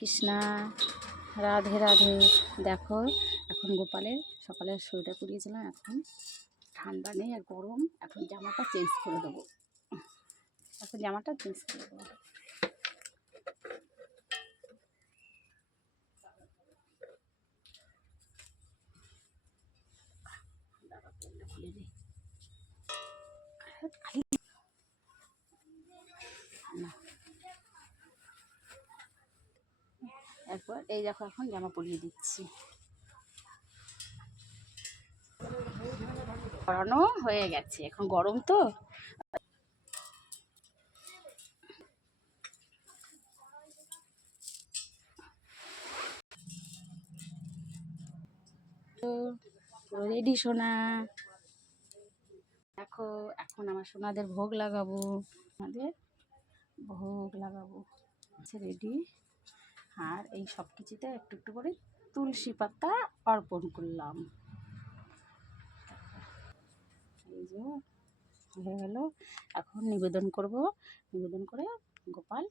কৃষ্ণা, রাধে রাধে। দেখো এখন গোপালের সকালের সোয়েটার পরিয়েছিলাম, এখন ঠান্ডা নেই আর গরম, এখন জামাটা চেঞ্জ করে দেবো। এখন জামাটা চেঞ্জ করে দেবো। খুলে দিই। এরপর এই দেখো এখন জামা পরিয়ে দিচ্ছি। পরানো হয়ে গেছে, এখন গরম তো। রেডি সোনা। দেখো এখন আমার সোনাদের ভোগ লাগাবো, আমাদের ভোগ লাগাবো। আচ্ছা রেডি। আর এই সব কিছুতে একটু একটু করে তুলসী পাতা অর্পণ করলাম। এই যে হয়ে গেল, এখন নিবেদন করব। নিবেদন করে গোপাল